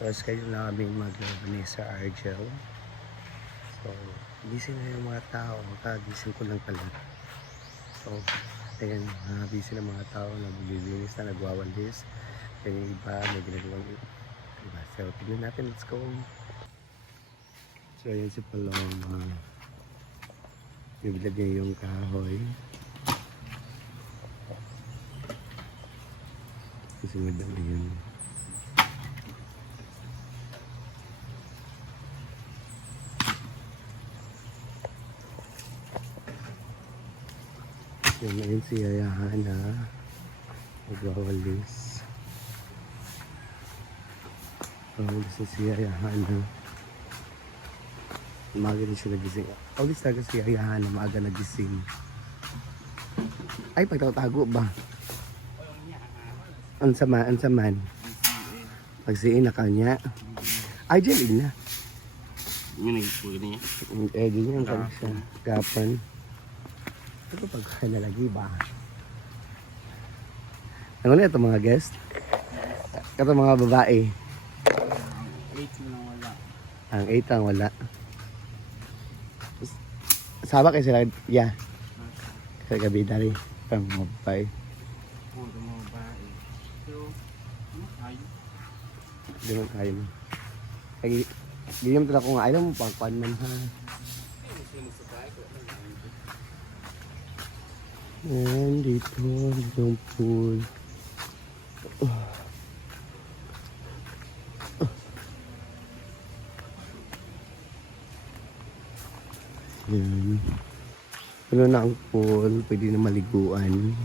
So, schedule na kami maglaban sa Argel. So, busy na yung mga tao. Kagising ko lang pala. So, ayan, busy na mga tao. Naglilinis na, nagwawalis. Then yung iba, may ginagawang iba. So, tignan natin. Let's go. So, ayan si Paloma. Nibilad niya yung kahoy. Kasi madali yun. Yan na yun si Yayahan ha. Magwawalis. Magwawalis na si Yayahan ha. Umaga rin siya nagising. Always talaga si Yayahan na maaga nagising. Ay, pagtatago ba? Ansaman. Pagsiin na kanya. Ay, dyan na. Yung nagpuli niya. Eh, di niya ang kanya siya. Gapan. Ito pag nalagi ba? Ano na ito mga guest? Ito mga babae. 8 na lang wala. Ang 8 ang wala. Sabi kayo sila, yeah. Sa gabi na rin. Pang mga babae. Puro mga babae. So, ano tayo? Hindi mo kaya mo. Ay, hindi naman talaga kung ayaw mo pang kuan man ha. And dito yung pool. Yan. Puno na ang pool. Pwede na maliguan.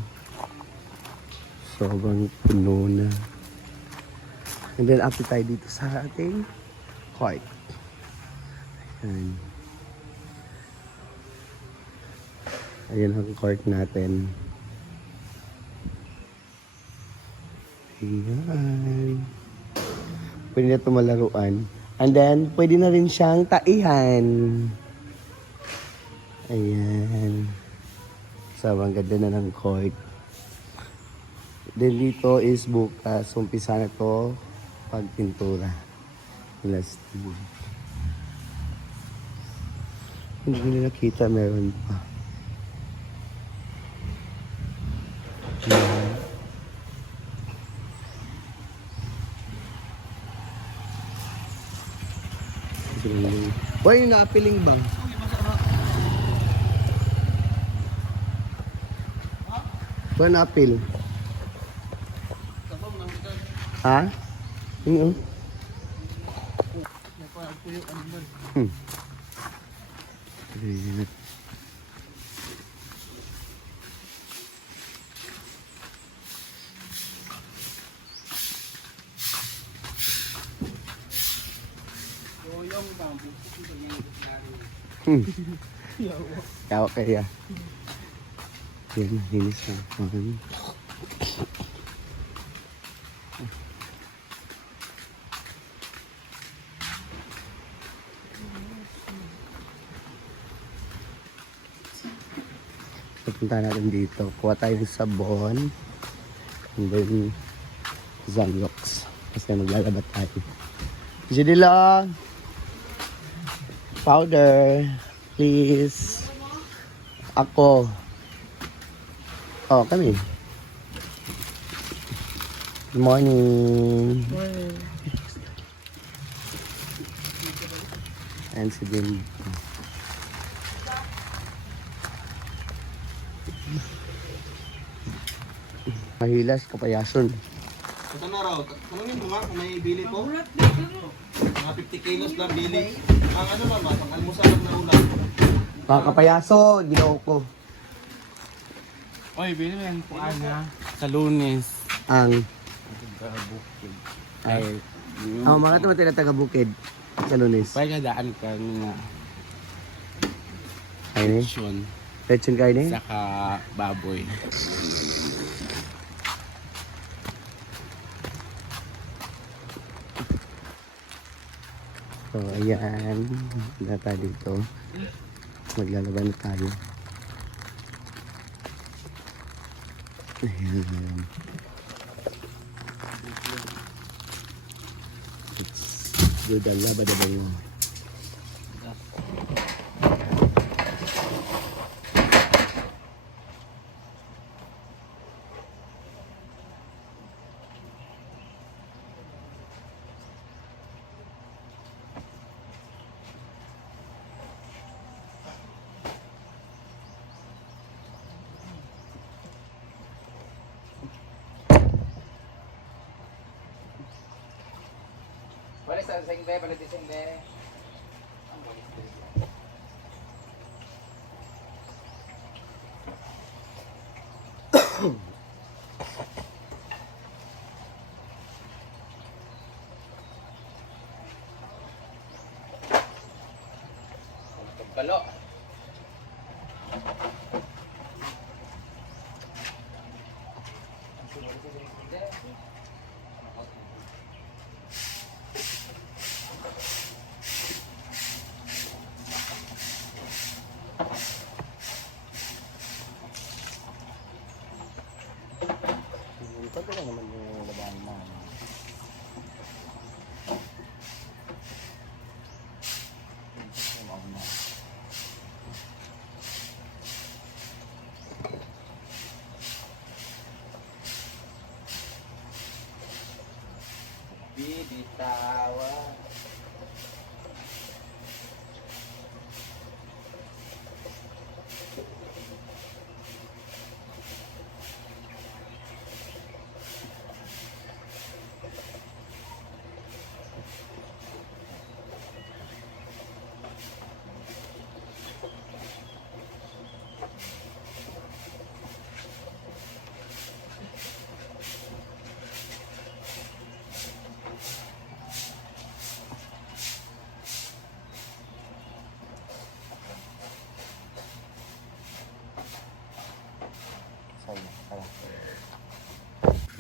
Sobrang puno na. And then after tayo dito sa ating court. Ayan. Ayan ang court natin. Ayan. Pwede na ito malaruan. And then, pwede na rin siyang taihan. Ayan. Sobrang ganda na ng court. Then dito is bukas. Umpisa na ito pagpintura. Last week. Hindi nila nakita, meron pa. Ayan. Uy, yung naapiling bang? Ba naapil? Ha? Ano? Ayan. Yawa kaya. Yan, linis na. Pupunta natin dito. Kuha tayo ng sabon. And then, Zanlox. Kasi maglalabat tayo. Jidila! Powder. Please. Ako. Oh, kami. Good morning. Morning. And si Din. Mahilas, kapayason. Ito na raw. Tanungin mo nga kung may bili po. Mga 50 kilos lang bili. Ang ano mama, pang almusal lang na ulam. Mga kapayason, ginaw ko. Oy, bili mo yan po na. Sa Lunes. Ang, Ay, mga ito matila taga Bukid. Sa Lunes. pwede daan ka nga. Ayun eh. Lechon. Lechon kayo eh. Saka baboy. So, ayan. Wala tayo dito. Maglalaban na tayo. Ayan. It's good. Allah ba na mo? Balik sa singde, balik sa singde. Pagkalo. Pwede lang naman yung labahan na. Bibitawan.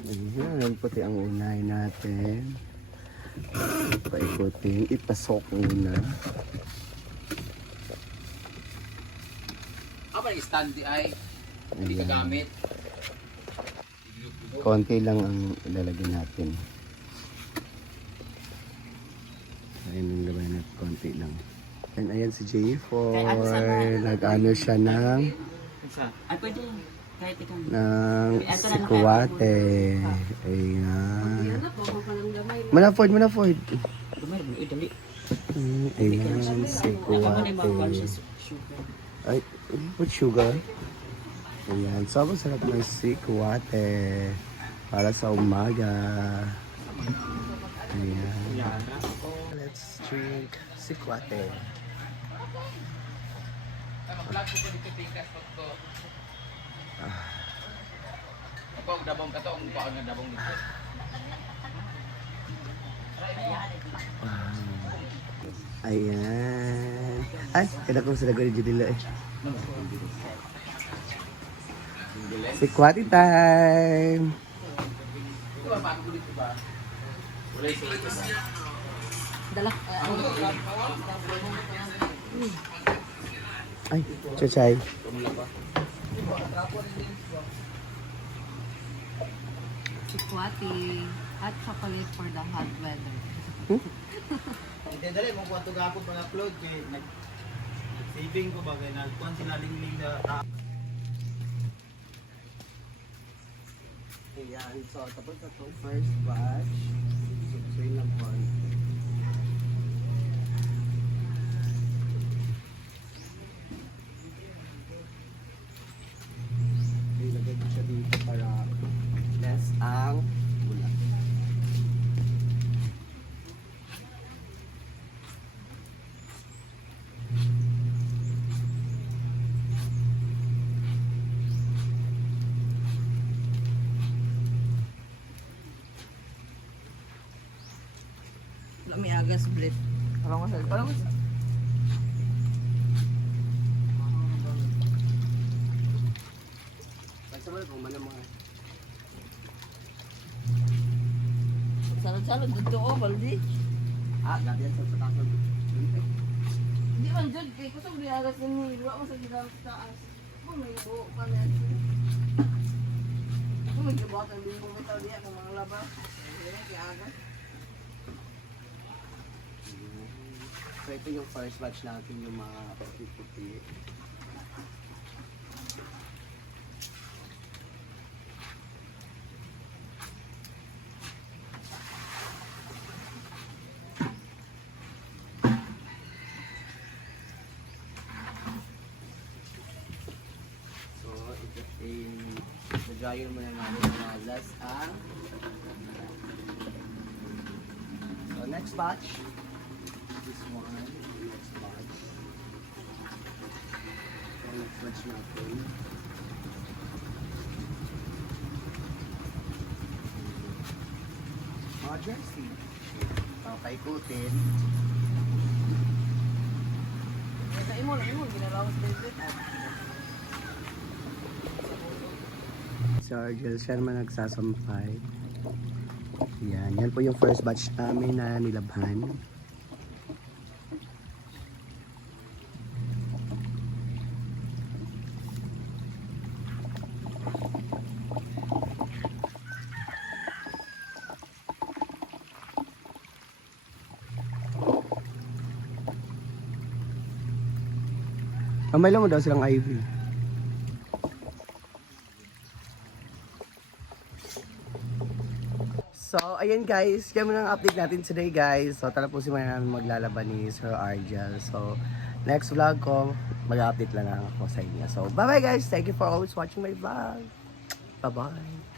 Ayan, puti ang unay natin. Paikutin, ipasok muna. Apa yung stand di ay? Hindi ka gamit. Konti lang ang ilalagay natin. Ayan yung labay natin, konti lang. And ayan si J4, nag-ano siya ng Ay, pwede. Kahit ikaw. sikwate. Ayan. Manaford. Gamay, dali. Ayan, sikwate. Ay, put sugar. Ayan, sobrang sarap ng sikwate. Para sa umaga. Ayan. Let's drink sikwate. Mag-vlog ko dito tingkas ko. Ako dabong ka to, ang mukha nga dabong dito. Ayan. Ay, kada kong sa nagawin dyan nila eh. Sikwate time! Ito ba, paano ko dito ba? Wala yung dito ba? Dalak. Ay, chuchay. Tumula ba? Chikwati. Hot chocolate for the hot weather. Hindi dali mo kuha to gapon pang-upload kay nag-saving ko bagay nagkuhan sila lingling na Ayan, so tapos na itong first batch. Subsoy lang po. Ilagay ko siya dito para less ang bulat. Wala may agas split. Parang masal. Parang masal. Pagsamal kung mana mga Salad-salad dito oh, baldi. gabi yan sa taas. Di man jud kay kusog di agas ni wa mo sa gidang taas. Mo may buo pa na. Mo may gibot ang bimbo mo sa diya ng mga laba. Kaya agas. So ito yung first batch natin, yung mga puti-puti. So ito ay nag-dryer muna namin ng mga last So next batch. This one, next batch. So next batch natin. Mga jersey. Papaikutin. Sa imo lang imo ginalawas din. Si Argel, siya naman nagsasampay. Yan po yung first batch namin na nilabhan. Kamay lang mo daw silang Ivy. So, ayan guys, kaya muna ang update natin today guys. So, tala po si Maya namin maglalaban ni Sir Argel. So, next vlog ko, mag-update lang ako sa inyo. So, bye bye guys. Thank you for always watching my vlog. Bye bye.